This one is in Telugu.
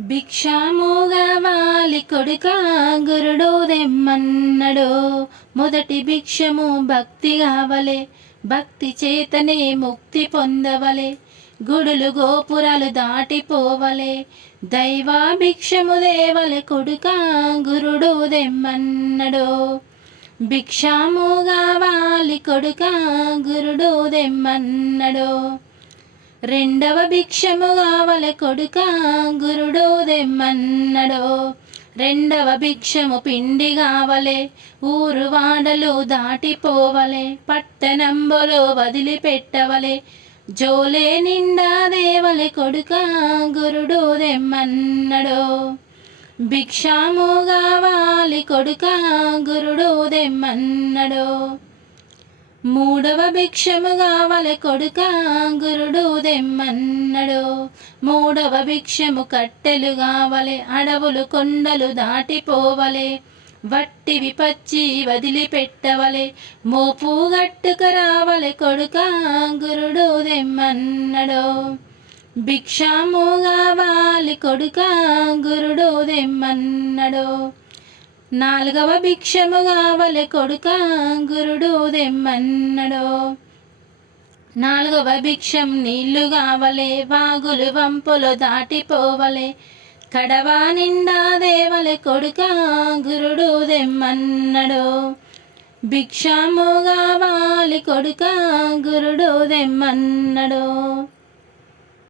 భిక్షముగవాలి కొడుక గురుడు దెమ్మన్నడు మొదటి భిక్షము భక్తి కావలే భక్తి చేతనే ముక్తి పొందవలే. గుడులు గోపురాలు దాటిపోవలే దైవాభిక్షము దేవలే కొడుక గురుడు దెమ్మన్నడు భిక్షము కావాలి కొడుక గురుడు దెమ్మన్నడు రెండవ భిక్షము కావలె కొడుక గురుడు దెమ్మన్నడో. రెండవ భిక్షము పిండి కావలే ఊరు వాడలు దాటిపోవలే పట్టణంబులో వదిలిపెట్టవలే. జోలే నిండా దేవలే కొడుక గురుడు దెమ్మన్నడో. భిక్షాము కావాలి కొడుక గురుడు దెమ్మన్నడో. మూడవ భిక్షము కావలె కొడుక గురుడు దెమ్మన్నడు. మూడవ భిక్షము కట్టెలు కావలె అడవులు కొండలు దాటిపోవలే. వట్టివి పచ్చి వదిలిపెట్టవలే. మోపు గట్టుక రావలె కొడుక గురుడు దెమ్మన్నడు. భిక్షాము కావాలి కొడుక గురుడు దెమ్మన్నడు. నాలుగవ భిక్షము కావలె కొడుక గురుడు దెమ్మన్నడో నాలుగవ భిక్షం నీళ్ళు కావలే వాగులు వంపులు దాటిపోవలే. కడవా నిండా దేవలె కొడుక గురుడు దెమ్మన్నడో భిక్షాము కావాలి కొడుక గురుడు దెమ్మన్నడో